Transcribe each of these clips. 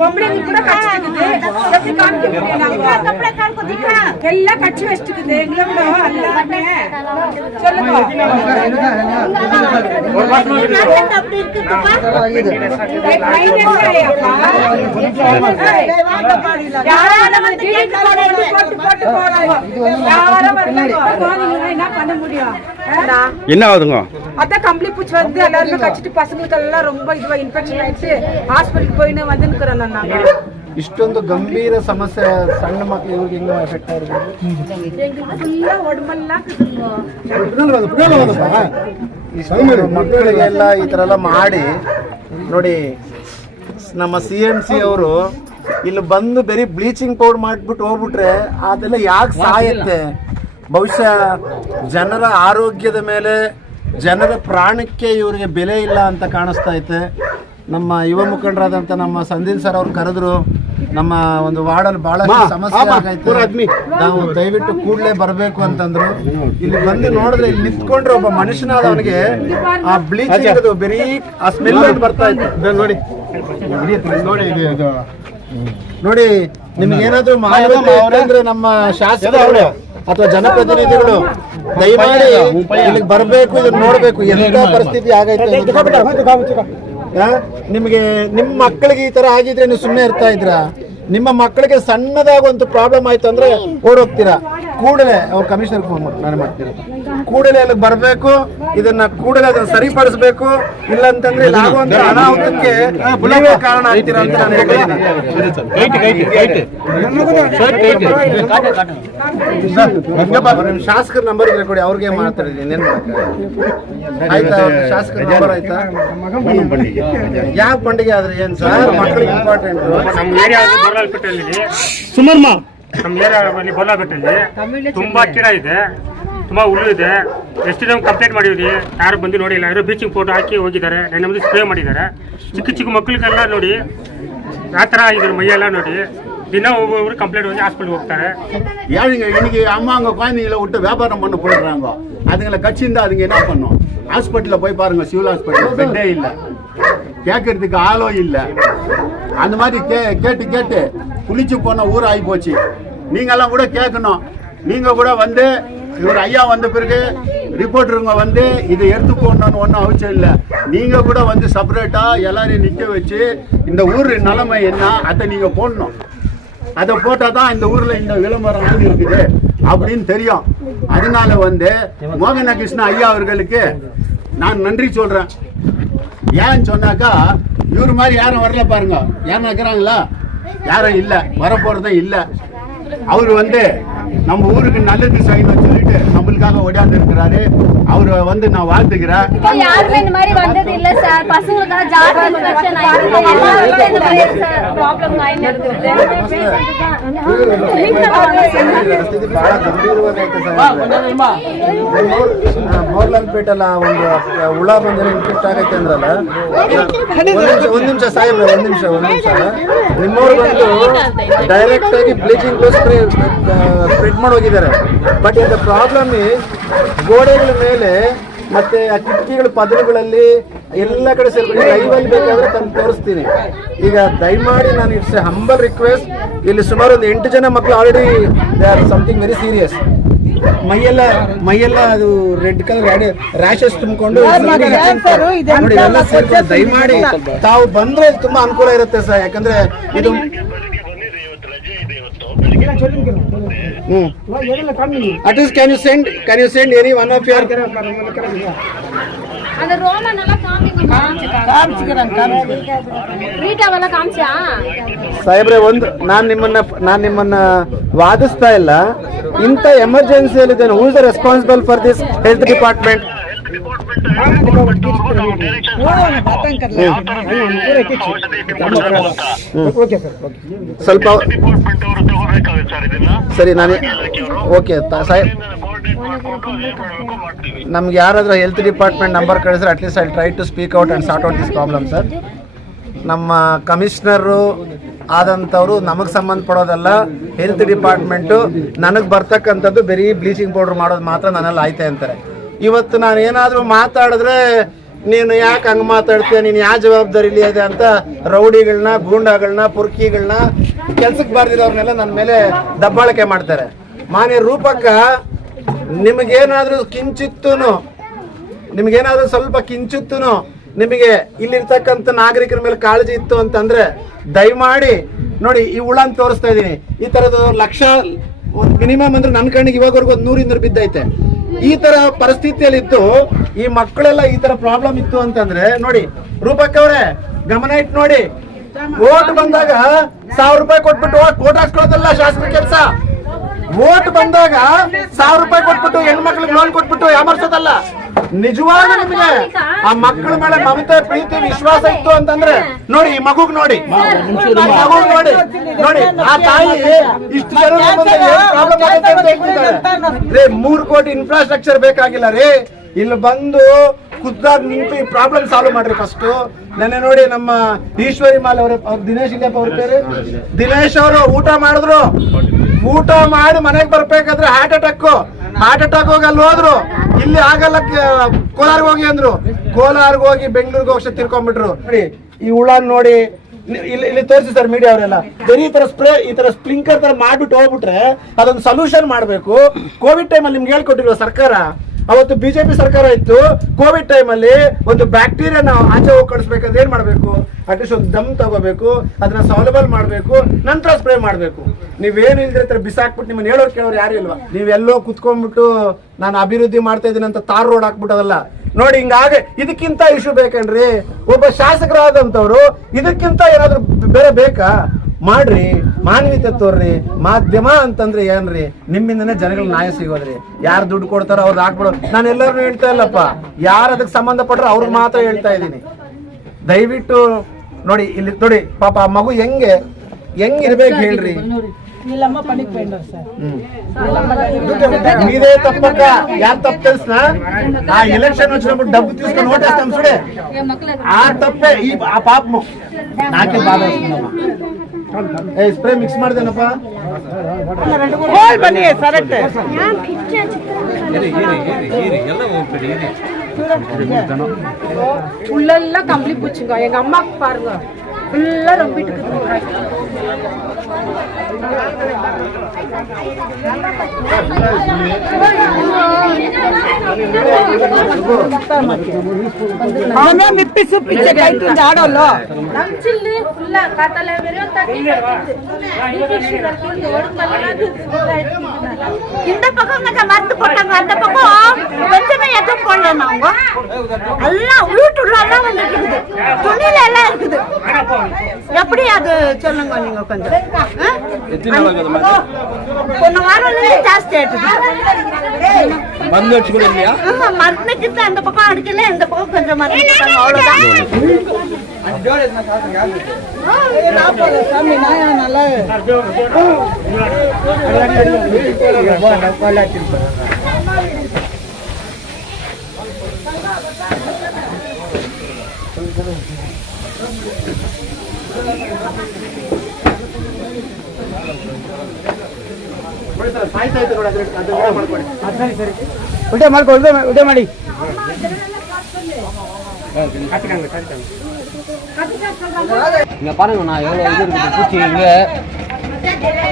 பொம்பளைங்க கூட கச்சிக்குது எப்படி காமிக்க எல்லாம் கட்சி வச்சுக்குது எங்களோட எல்லாமே சொல்லுங்க என்ன ஆகுதுங்க? அதான் கம்பளி பூச்சி வந்து எல்லாருமே கச்சிட்டு பசங்களுக்கு எல்லாம் ரொம்ப இதுவா இன்ஃபெக்ஷன் ஆயிடுச்சு ஹாஸ்பிಟಲ್ போயின்னு வந்து நிக்கிறோம் ನಾನು ಇಷ್ಟೊಂದು ಗಂಭೀರ ಸಮಸ್ಯೆ ಸಣ್ಣ ಮಕ್ಕಳು ಇವ್ರಿಗೆ ಹೆಂಗ ಎಫೆಕ್ಟ್ ಆಗಿರ್ಬೋದು ಮಕ್ಕಳಿಗೆಲ್ಲ ಈ ಥರ ಎಲ್ಲ ಮಾಡಿ ನೋಡಿ ನಮ್ಮ CMC ಅವರು ಇಲ್ಲಿ ಬಂದು ಬರೀ ಬ್ಲೀಚಿಂಗ್ ಪೌಡರ್ ಮಾಡಿಬಿಟ್ಟು ಹೋಗ್ಬಿಟ್ರೆ ಅದೆಲ್ಲ ಯಾಕೆ ಸಾಯುತ್ತೆ? ಬಹುಶಃ ಜನರ ಆರೋಗ್ಯದ ಮೇಲೆ ಜನರ ಪ್ರಾಣಕ್ಕೆ ಇವರಿಗೆ ಬೆಲೆ ಇಲ್ಲ ಅಂತ ಕಾಣಿಸ್ತಾ ಐತೆ. ನಮ್ಮ ಯುವ ಮುಖಂಡರಾದಂಥ ನಮ್ಮ ಸಂದೀಪ್ ಸರ್ ಅವ್ರು ಕರೆದ್ರು, ನಮ್ಮ ಒಂದು ವಾರ್ಡಲ್ಲಿ ಬಹಳಷ್ಟು ಸಮಸ್ಯೆ ಆಗೈತೆ, ನಾವು ದಯವಿಟ್ಟು ಕೂಡಲೇ ಬರಬೇಕು ಅಂತಂದ್ರು. ಇಲ್ಲಿ ಬಂದು ನೋಡಿದ್ರೆ ಇಲ್ಲಿ ನಿಂತ್ಕೊಂಡ್ರೆ ಒಬ್ಬ ಮನುಷ್ಯನಾದವನಿಗೆ ಆ ಬ್ಲೀಚಿಂಗ್ ಬರೀ ಆ ಸ್ಮೆಲ್ ಬರ್ತಾ ಇತ್ತು. ನೋಡಿ ನೋಡಿ ನಿಮ್ಗೆ ಏನಾದ್ರು ಅಂದ್ರೆ ನಮ್ಮ ಶಾಸಕರು ಅಥವಾ ಜನಪ್ರತಿನಿಧಿಗಳು ದಯಮಾಡಿ ಇಲ್ಲಿಗೆ ಬರಬೇಕು, ಇದನ್ನ ನೋಡ್ಬೇಕು ಎಂತ ಪರಿಸ್ಥಿತಿ ಆಗೈತೆ. ನಿಮಗೆ ನಿಮ್ಮ ಮಕ್ಕಳಿಗೆ ಈ ತರ ಆಗಿದ್ರೆ ನೀವು ಸುಮ್ಮನೆ ಇರ್ತಾ ಇದ್ರ? ನಿಮ್ಮ ಮಕ್ಕಳಿಗೆ ಸಣ್ಣದಾಗ ಒಂದು ಪ್ರಾಬ್ಲಮ್ ಆಯ್ತು ಅಂದ್ರೆ ಓಡೋಗ್ತೀರಾ. ಕೂಡಲೇ ಅವ್ರು ಕಮಿಷನರ್ ಫೋನ್ ಮಾಡಿ ನಾನು ಮಾಡ್ತೀನಿ, ಕೂಡಲೇ ಅಲ್ಲಿಗೆ ಬರಬೇಕು, ಇದನ್ನ ಕೂಡಲೇ ಅದನ್ನ ಸರಿಪಡಿಸಬೇಕು. ಇಲ್ಲ ಅಂತಂದ್ರೆ ಇದಾಗುವಂತ ಅನಾಹುತಕ್ಕೆ ನೀವೇ ಕಾರಣ ಆಗ್ತೀರಾ ಅಂತ ನಾನು ಹೇಳ್ತೀನಿ. ಶಾಸಕರ ನಂಬರ್ ಇದ್ರೆ ಕೊಡಿ, ಅವ್ರಿಗೆ ಮಾತಾಡಿದ್ದೀನಿ. ಆಯ್ತಾ ಶಾಸಕರ ನಂಬರ್ ಆಯ್ತಾ? ಯಾವ ಪಂಡಿಗೆ ಆದ್ರೆ ಏನ್ ಸರ್, ಮಕ್ಕಳಿಗೆ ಇಂಪಾರ್ಟೆಂಟ್. ಸುಮರ್ಮ ನಮ್ಮ ಏರಿಯಾದಲ್ಲಿ ಬೋಲಾಬೆಟ್ಟಲ್ಲಿ ತುಂಬಾ ಗಿಡ ಇದೆ, ತುಂಬಾ ಹುಲ್ಲು ಇದೆ. ಎಷ್ಟು ಜನ ಕಂಪ್ಲೇಂಟ್ ಮಾಡಿದ್ರಿ, ಯಾರು ಬಂದು ನೋಡಿಲ್ಲ. ಯಾರೋ ಬ್ಲೀಚಿಂಗ್ ಪೌಡರ್ ಹಾಕಿ ಹೋಗಿದ್ದಾರೆ, ನಮ್ಮದು ಸ್ಪ್ರೇ ಮಾಡಿದ್ದಾರೆ. ಚಿಕ್ಕ ಚಿಕ್ಕ ಮಕ್ಕಳಿಗೆಲ್ಲ ನೋಡಿ ಯಾವ ಥರ ಆಗಿದ್ದಾರೆ ಮೈಯೆಲ್ಲ ನೋಡಿ. ದಿನ ஒவ்வொரு கம்ப்ளைண்ட் வந்து ஹாஸ்பிட்டல் போகிறாங்க. ஏழைங்க இன்னைக்கு அம்மா அங்கே குழந்தைங்களை விட்டு வியாபாரம் பண்ண போயிடுறாங்க. அதுங்களை கட்சியிருந்தா அதுங்க என்ன பண்ணும்? ஹாஸ்பிட்டலில் போய் பாருங்க, சிவில் ஹாஸ்பிட்டல் பெட்டே இல்லை, கேட்கறதுக்கு ஆளோ இல்லை. அந்த மாதிரி கேட்டு கேட்டு புளிச்சு போன ஊர் ஆகி போச்சு. நீங்கெல்லாம் கூட கேட்கணும். நீங்கள் கூட வந்து இவர் ஐயா வந்த பிறகு ரிப்போர்ட்டருங்க வந்து இதை எடுத்து போடணும்னு ஒன்றும் அவசியம் இல்லை. நீங்கள் கூட வந்து செப்பரேட்டாக எல்லாரையும் நிற்க வச்சு இந்த ஊர் நிலைமை என்ன அதை நீங்கள் போடணும். அதை போட்டால் தான் இந்த ஊரில் இந்த விளம்பரம் வாங்கி இருக்குது அப்படின்னு தெரியும். அதனால வந்து மோகன கிருஷ்ண ஐயா அவர்களுக்கு நான் நன்றி சொல்கிறேன். ஏன்னு சொன்னாக்கா இவர் மாதிரி யாரும் வரல பாருங்க. யாரும் இருக்கிறாங்களா? யாரும் இல்லை, வரப்போகிறதும் இல்லை. அவர் வந்து நம்ம ஊருக்கு நல்லது செய்யணும்னு சொல்லிட்டு நம்மளுக்காக ஓடியாந்து இருக்கிறாரு. அவரை வந்து நான் வாழ்த்துக்கிறேன். யாருமே இந்த மாதிரி வந்தது இல்ல சார். பசங்களுக்காக ஜாஸ்தி இன்ஃபெக்ஷன் ஆயிருக்கு, எல்லாருமே இந்த மாதிரி ಪ್ರಾಬ್ಲಮ್ ಆயிருக்கு. ಪರಿಸ್ಥಿತಿ ಬಹಳ ಗಂಭೀರವಾಗೈತೆ ಸರ್. ಮೋರ್ಲಲ್ಪೇಟಲ್ಲ ಒಂದು ಹುಳ ಬಂದ್ರೆ ಇನ್ಫೆಕ್ಟ್ ಆಗೈತೆ ಅಂದ್ರಲ್ಲ, ಒಂದ್ ನಿಮಿಷ ಸಾಹೇಬ್ರೆ, ಒಂದ್ ನಿಮಿಷ ನಿಮ್ಮವ್ರು ಬಂದು ಡೈರೆಕ್ಟ್ ಆಗಿ ಬ್ಲೀಚಿಂಗ್ ಸ್ಪ್ರೆಡ್ ಮಾಡಿ ಹೋಗಿದ್ದಾರೆ. ಬಟ್ ದ ಪ್ರಾಬ್ಲಮ್ ಈಸ್ ಗೋಡೆಗಳ ಮೇಲೆ ಮತ್ತೆ ಆ ಕಿಟಕಿಗಳ ಪದರುಗಳಲ್ಲಿ ಎಲ್ಲ ಕಡೆ ಸೇರ್ಕೊಂಡು ಲೈವಲ್ಲಿ ಬೇಕಾದ್ರೆ ತಂದು ತೋರಿಸ್ತೀನಿ. ಈಗ ದಯಮಾಡಿ ನಾನು ಇಟ್ಸ್ ಎ ಹಂಬಲ್ ರಿಕ್ವೆಸ್ಟ್. ಇಲ್ಲಿ ಸುಮಾರು ಒಂದು 8 ಜನ ಮಕ್ಕಳು already they are something very serious. ಮೈಯೆಲ್ಲ ಅದು ರೆಡ್ ಕಲರ್ ರ್ಯಾಶಸ್ ತುಂಬಿಕೊಂಡು ದಯಮಾಡಿ ತಾವು ಬಂದ್ರೆ ತುಂಬಾ ಅನುಕೂಲ ಇರುತ್ತೆ ಸರ್. ಯಾಕಂದ್ರೆ ಇದು at least can you send any one of your அந்த ரோமன் எல்லாம் ಕಾಮಿಸ್ಕರಲ್ಲ ಕಾಮಿಸಾ ಸಾಹೇಬ್ರೆ, ಒಂದು ನಾನು ನಿಮ್ಮನ್ನ ವಾದಿಸ್ತಾ ಇಲ್ಲ. ಇಂಥ ಎಮರ್ಜೆನ್ಸಿಯಲ್ಲಿ ಇದ್ದೇನೆ. Who is the responsible for this health department? ಸ್ವಲ್ಪ ಸರಿ, ನಾನು ಓಕೆ ಸಾಹೇಬ್, ನಮ್ಗೆ ಯಾರಾದ್ರೂ ಹೆಲ್ತ್ ಡಿಪಾರ್ಟ್ಮೆಂಟ್ ನಂಬರ್ ಕಳಿಸಿದ್ರೆ at least I try to speak out and sort out this problem sir. ನಮ್ಮ ಕಮಿಷನರು ಆದಂಥವ್ರು ನಮಗೆ ಸಂಬಂಧಪಡೋದಲ್ಲ, ಹೆಲ್ತ್ ಡಿಪಾರ್ಟ್ಮೆಂಟು ನನಗೆ ಬರ್ತಕ್ಕಂಥದ್ದು ಬರೀ ಬ್ಲೀಚಿಂಗ್ ಪೌಡ್ರ್ ಮಾಡೋದು ಮಾತ್ರ ನನ್ನಲ್ಲಿ ಆಯ್ತೆ ಅಂತಾರೆ. ಇವತ್ತು ನಾನು ಏನಾದರೂ ಮಾತಾಡಿದ್ರೆ ನೀನು ಯಾಕೆ ಹಂಗೆ ಮಾತಾಡ್ತೀಯ, ನೀನು ಯಾವ ಜವಾಬ್ದಾರಿಲಿ ಇದೆ ಅಂತ ರೌಡಿಗಳನ್ನ, ಗೂಂಡಾಗಳನ್ನ, ಪುರ್ಕಿಗಳನ್ನ, ಕೆಲ್ಸಕ್ಕೆ ಬಾರ್ದಿರೋರ್ನೆಲ್ಲ ನನ್ನ ಮೇಲೆ ದಬ್ಬಾಳಿಕೆ ಮಾಡ್ತಾರೆ. ಮಾನ್ಯ ರೂಪಕ್ಕ, ನಿಮಗೇನಾದ್ರೂ ಸ್ವಲ್ಪ ಕಿಂಚಿತ್ತೂ ನಿಮಗೆ ಇಲ್ಲಿರ್ತಕ್ಕಂಥ ನಾಗರಿಕರ ಮೇಲೆ ಕಾಳಜಿ ಇತ್ತು ಅಂತಂದ್ರೆ ದಯಮಾಡಿ ನೋಡಿ, ಈ ಹುಳನ್ ತೋರಿಸ್ತಾ ಇದ್ದೀನಿ. ಈ ತರದ್ದು ಲಕ್ಷ ಮಿನಿಮಮ್ ಅಂದ್ರೆ ನನ್ನ ಕಣ್ಣಿಗೆ ಇವಾಗವರೆಗೂ 100 ಬಿದ್ದೈತೆ. ಈ ತರ ಪರಿಸ್ಥಿತಿಯಲ್ಲಿದ್ದು ಈ ಮಕ್ಕಳೆಲ್ಲ ಈ ತರ ಪ್ರಾಬ್ಲಮ್ ಇತ್ತು ಅಂತಂದ್ರೆ ನೋಡಿ, ರೂಪಕ್ಕ ಅವರೇ ಗಮನ ಇಟ್ಟು ನೋಡಿ. ಓಟ್ ಬಂದಾಗ 1000 ರೂಪಾಯಿ ಕೊಟ್ಬಿಟ್ಟು ಕೋಟ್ ಹಾಕ್ಸ್ಕೊಳ್ಳೋದಲ್ಲ ಶಾಸಕರ ಕೆಲಸ. ಓಟ್ ಬಂದಾಗ 1000 ರೂಪಾಯಿ ಕೊಟ್ಬಿಟ್ಟು ಹೆಣ್ಮಕ್ಳಿಗೆ ಲೋನ್ ಕೊಟ್ಬಿಟ್ಟು ಯಾಮರ್ಸೋದಲ್ಲ. ನಿಜವಾಗ ನಿಮಗೆ ಆ ಮಕ್ಕಳ ಮೇಲೆ ಮಮತೆ, ಪ್ರೀತಿ, ವಿಶ್ವಾಸ ಇತ್ತು ಅಂತಂದ್ರೆ ನೋಡಿ, ಈ ಮಗುಗ್ ನೋಡಿ, ನೋಡಿ ಆ ತಾಯಿ ಇಷ್ಟು ಜನ 3 ಕೋಟಿ ಇನ್ಫ್ರಾಸ್ಟ್ರಕ್ಚರ್ ಬೇಕಾಗಿಲ್ಲ ರೀ. ಇಲ್ಲಿ ಬಂದು ಖುದ್ದಾಗಿ ನಿಂತು ಈ ಪ್ರಾಬ್ಲಮ್ ಸಾಲ್ವ್ ಮಾಡ್ರಿ ಫಸ್ಟ್. ನೆನ್ನೆ ನೋಡಿ ನಮ್ಮ ಈಶ್ವರಿ ಮಾಲ್ ಅವರ ದಿನೇಶ್ ಇಲ್ಲಪ್ಪ ಅವ್ರ പേര് ದಿನೇಶ್ ಅವರು ಊಟ ಮಾಡಿ ಮನೆಗೆ ಬರ್ಬೇಕಾದ್ರೆ ಹಾರ್ಟ್ ಅಟ್ಯಾಕ್ ಹೋಗಿ ಅಲ್ಲಿ ಹೋದ್ರು. ಇಲ್ಲಿ ಆಗಲ್ಲ, ಕೋಲಾರ್ಗೆ ಹೋಗಿ ಅಂದ್ರು. ಕೋಲಾರ್ಗೆ ಹೋಗಿ ಬೆಂಗಳೂರಿಗೆ ಹೋಗಿ ತಿರ್ಕೊಂಡ್ಬಿಟ್ರು. ನೋಡಿ ಈ ಹುಳ ನೋಡಿ, ಇಲ್ಲಿ ತೋರಿಸಿ ಸರ್ ಮೀಡಿಯಾ ಅವರೆಲ್ಲ. ಬರೀ ಈ ತರ ಸ್ಪ್ರೇ, ಈ ತರ ಸ್ಪ್ರಿಂಕ್ಲರ್ ತರ ಮಾಡ್ಬಿಟ್ಟು ಹೋಗ್ಬಿಟ್ರೆ ಅದೊಂದು ಸೊಲ್ಯೂಷನ್ ಮಾಡ್ಬೇಕು. ಕೋವಿಡ್ ಟೈಮಲ್ಲಿ ನಿಮ್ಗೆ ಹೇಳ್ಕೊಟ್ಟಿರುವ ಸರ್ಕಾರ, ಅವತ್ತು ಬಿಜೆಪಿ ಸರ್ಕಾರ ಇತ್ತು. ಕೋವಿಡ್ ಟೈಮಲ್ಲಿ ಒಂದು ಬ್ಯಾಕ್ಟೀರಿಯಾ ನಾವು ಆಚೆ ಹೋಗಿ ಕಳಿಸ್ಬೇಕಾದ್ರೆ ಏನ್ ಮಾಡ್ಬೇಕು, ಅಟ್ಲೀಸ್ಟ್ ಒಂದು ದಮ್ ತಗೋಬೇಕು, ಅದನ್ನ ಸಾಲ್ವಬಲ್ ಮಾಡ್ಬೇಕು, ನಂತರ ಸ್ಪ್ರೇ ಮಾಡ್ಬೇಕು. ನೀವೇನು ಇಲ್ದಿರ ಬಿಸಾಕ್ಬಿಟ್ಟು ನಿಮ್ಮನ್ನ ಹೇಳೋರು ಕೇಳೋರು ಯಾರು ಇಲ್ವಾ? ನೀವೆಲ್ಲೋ ಕುತ್ಕೊಂಡ್ಬಿಟ್ಟು ನಾನು ಅಭಿವೃದ್ಧಿ ಮಾಡ್ತಾ ಇದ್ದೀನಿ ಅಂತ ತಾರ್ ರೋಡ್ ಹಾಕ್ಬಿಟ್ಟದಲ್ಲ ನೋಡಿ. ಹಿಂಗಾಗ ಇದಕ್ಕಿಂತ ಇಶ್ಯೂ ಬೇಕನ್ರಿ? ಒಬ್ಬ ಶಾಸಕರಾದಂಥವ್ರು ಇದಕ್ಕಿಂತ ಏನಾದ್ರು ಬೇರೆ ಬೇಕಾ? ಮಾಡ್ರಿ, ಮಾನವೀಯತೆ ತೋರ್ರಿ. ಮಾಧ್ಯಮ ಅಂತಂದ್ರೆ ಏನ್ರಿ? ನಿಮ್ಮಿಂದನೇ ಜನಗಳ ನ್ಯಾಯ ಸಿಗೋದ್ರಿ. ಯಾರು ದುಡ್ಡು ಕೊಡ್ತಾರೋ ಅವ್ರದ್ದು ಹಾಕ್ಬಿಡೋ. ನಾನು ಎಲ್ಲರೂ ಹೇಳ್ತಾ ಇಲ್ಲಪ್ಪ, ಯಾರು ಅದಕ್ಕೆ ಸಂಬಂಧಪಟ್ರೆ ಅವ್ರಿಗೆ ಮಾತ್ರ ಹೇಳ್ತಾ ಇದ್ದೀನಿ. ದಯವಿಟ್ಟು ನೋಡಿ, ಇಲ್ಲಿ ನೋಡಿ ಪಾಪ ಆ ಮಗು ಹೆಂಗಿರ್ಬೇಕು ಹೇಳ್ರಿ. మీదే తప్పక యార్ తప్పు తెలుసునా? ఆ ఎలక్షన్ వచ్చినప్పుడు డబ్బు తీసుకొని ఓటేస్తాం చూడే, ఆ తప్పే ఆ పాపము. నాకే బాధ వస్తుందమ్మా. ಸ್ಪ್ರೇ ಮಿಕ್ಸ್ ಮಾಡ್ದೇನಪ್ಪ. ಬನ್ನಿ ಸರೆಕ್ಟ್ உள்ளெல்லாம் கம்பளி பூச்சுங்க. எங்க அம்மாக்கு பாருங்க, ஃபுல்லா ரொம்பிட்டு இருக்குது. ಅವನೇ ಮಿಪ್ಪಿ ಸುಪ್ಪಿಚ್ಚೆ ಕೈತುಂದು ಆಡೋಲ್ಲ ನಮ್ಚಿಲ್ಲಿ ಫುಲ್ಲ ಕಾತಲೆ ಬೆರೆಯುತ್ತಾಗಿ இந்த பக்கம் மருந்து போட்டாங்க, அந்த பக்கம் கொஞ்சமே எதுவும் போடல. நாங்க எல்லாம் வீட்டுலாம் வந்துருக்குது, துணியில எல்லாம் இருக்குது. எப்படி அது சொல்லுங்க நீங்க கொஞ்சம். கொஞ்ச வாரம் ஜாஸ்தி ஆயிடுது. மருந்துக்கு அந்த பக்கம் அடிக்கல, இந்த பக்கம் கொஞ்சம் மருந்து அவ்வளவுதான். நல்லா ಉಲ್ಟೆ ಮಾಡ್ಕೊಳ್ಳಿ, ಉಲ್ಟೆ ಮಾಡಿ. இங்கே பாருங்க, நான் எவ்வளோ இது இருக்குது பூச்சி. இங்கே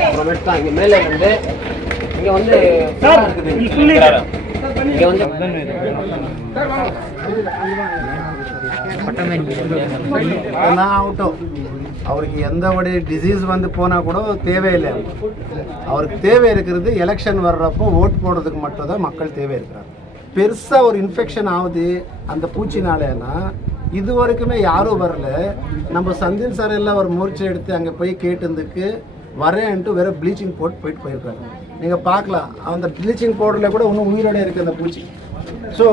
அப்புறமேட்டு தான் இங்கே மேலே வந்து இங்கே வந்து இருக்குது. இங்கே வந்து అవుట్ அவருக்கு எந்த ஒரு டிசீஸ் வந்து போனால் கூட தேவையில்லை. அவருக்கு தேவை இருக்கிறது எலெக்ஷன் வர்றப்போ ஓட்டு போடுறதுக்கு மட்டும் தான் மக்கள் தேவை இருக்கிறாங்க. பெருசாக ஒரு இன்ஃபெக்ஷன் ஆகுது அந்த பூச்சினாலேன்னா இது வரைக்குமே யாரும் வரல. நம்ம சந்தில் சார் எல்லாம் ஒரு முயற்சி எடுத்து அங்கே போய் கேட்டதுக்கு வரேன்ட்டு வேற ப்ளீச்சிங் போயிட்டு போயிருக்காரு. நீங்கள் பார்க்கலாம், அந்த ப்ளீச்சிங் பவுடரில் கூட இன்னும் உயிரோட இருக்குது அந்த பூச்சி. ஸோ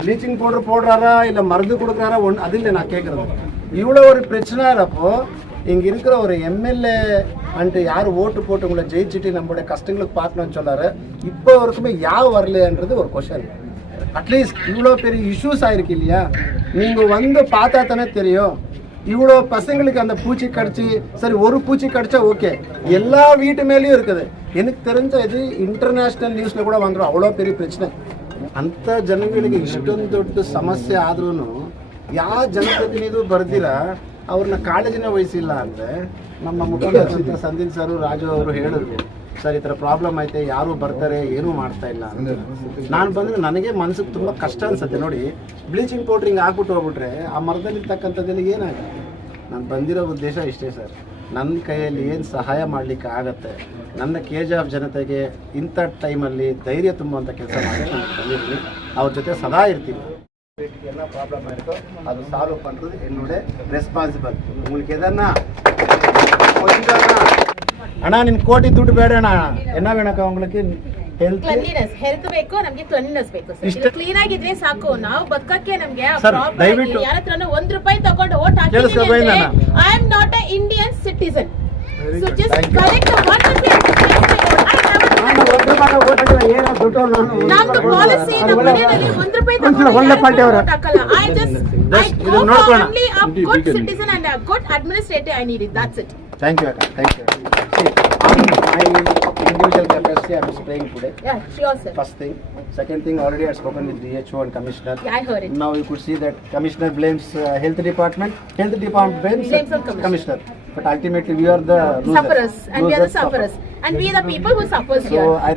ப்ளீச்சிங் பவுடர் போடுறாரா இல்லை மருந்து கொடுக்குறாரா அது இல்லை நான் கேட்குறது. இவ்வளோ ஒரு பிரச்சனை இருப்போ இங்கே இருக்கிற ஒரு எம்எல்ஏ அன்ட்டு யார் ஓட்டு போட்டு உங்களை ஜெயிச்சுட்டு நம்மளுடைய கஷ்டங்களுக்கு பார்க்கணும்னு சொன்னார். இப்போ வரைக்குமே யார் வரலைன்றது ஒரு கொஷன். அட்லீஸ்ட் இவ்வளோ பெரிய இஷ்யூஸ் ஆயிருக்கு இல்லையா, நீங்கள் வந்து பார்த்தா தானே தெரியும். இவ்வளோ பசங்களுக்கு அந்த பூச்சி கடிச்சு, சரி ஒரு பூச்சி கடிச்சா ஓகே, எல்லா வீட்டு மேலேயும் இருக்குது. எனக்கு தெரிஞ்ச இது ಇಂಟರ್ನ್ಯಾಷನಲ್ ನ್ಯೂಸ್లో ಕೂಡ ಬಂದರು. ಅவ்வளோ பெரிய ಪ್ರಶ್ನೆ. ಅಂಥ ಜನಗಳಿಗೆ ಇಷ್ಟೊಂದು ದೊಡ್ಡ ಸಮಸ್ಯೆ ಆದ್ರೂ ಯಾವ ಜನಪ್ರತಿನಿಧಿಗಳು ಬರ್ದಿರ ಅವ್ರನ್ನ ಕಾಳಜಿನ ವಹಿಸಿಲ್ಲ ಅಂದರೆ ನಮ್ಮ ಮುಖ್ಯಮಂತ್ರಿ ಸಂದೀಪ್ ಸರ್ ರಾಜು ಅವರು ಹೇಳಿದ್ರು ಸರ್ ಈ ಥರ ಪ್ರಾಬ್ಲಮ್ ಐತೆ ಯಾರು ಬರ್ತಾರೆ ಏನೂ ಮಾಡ್ತಾ ಇಲ್ಲ ಅಂತ. ನಾನು ಬಂದರೆ ನನಗೆ ಮನ್ಸಿಗೆ ತುಂಬ ಕಷ್ಟ ಅನ್ಸುತ್ತೆ. ನೋಡಿ ಬ್ಲೀಚಿಂಗ್ ಪೌಡ್ರ್ ಹಿಂಗೆ ಹಾಕ್ಬಿಟ್ಟು ಹೋಗ್ಬಿಟ್ರೆ ಆ ಮರದಲ್ಲಿರ್ತಕ್ಕಂಥದ್ದೆಲ್ಲ ಏನಾಗುತ್ತೆ. ನಾನು ಬಂದಿರೋ ಉದ್ದೇಶ ಇಷ್ಟೇ ಸರ್, ನನ್ನ ಕೈಯಲ್ಲಿ ಏನು ಸಹಾಯ ಮಾಡಲಿಕ್ಕೆ ಆಗತ್ತೆ, ನನ್ನ KJF ಜನತೆಗೆ ಇಂಥ ಟೈಮಲ್ಲಿ ಧೈರ್ಯ ತುಂಬುವಂಥ ಕೆಲಸ ಮಾಡಿ ನಾನು ಬಂದಿದ್ದೀನಿ. ಅವ್ರ ಜೊತೆ ಸದಾ ಇರ್ತೀನಿ. என்ன ப்ராப்ளம் இருக்கோ அது சால்வ் பண்ணுறது என்னோட ரெஸ்பான்சிபிள். உங்களுக்கு எதனா ಅಣ್ಣ ನಿನ್ ಕೋಟಿ ದುಡ್ಡು ಬೇಡ ಅಣ್ಣ. என்ன வேணಕ್ಕ உங்களுக்கு ಹೆಲ್ತ್ ಹೆಲ್ತ್ ಬೇಕು, ನಮ್ಗೆ ಕ್ಲೀನ್ನೆಸ್ ಬೇಕು ಇಷ್ಟ- ಕ್ಲೀನ್ ಆಗಿದ್ರೆ ಸಾಕು. ನಾವು ಬದುಕಕ್ಕೆ ನಮ್ಗೆ ಸರ್, ದಯವಿಟ್ಟು ಯಾರ ಹತ್ರನೂ ₹1 ತಗೊಂಡು ಓಟ್ ಕೇಳಿಸ್ಕೊ ಬೈ ನನ್ನ. I am not a Indian citizen. So just Thank you. Correct what is ನಮ್ದು ಪಾಲಿಸಿ ನಮ್ಮ ಮನೆಯಲ್ಲಿ ₹1 ಒಳ್ಳೆ ಪಾರ್ಟಿ ಅವರು. ಹಾಕಲ್ಲ. ಐ ಜಸ್ಟ್ ಇದು ನೋಡ್ಕೊಳ್ಳೋಣ. only a good citizen and a good administrator I need it. That's it. Thank you ಅಕ್ಕ, thank you. My individual capacity I am spraying today. Yeah, sure sir. First thing. Second thing, already I had spoken with DHO and Commissioner. Yeah, I heard it. Now you could see that Commissioner blames Health Department blames Blames on Commissioner. But ultimately we are the losers. Sufferers and we are the sufferers and we are the people who suffers So here. I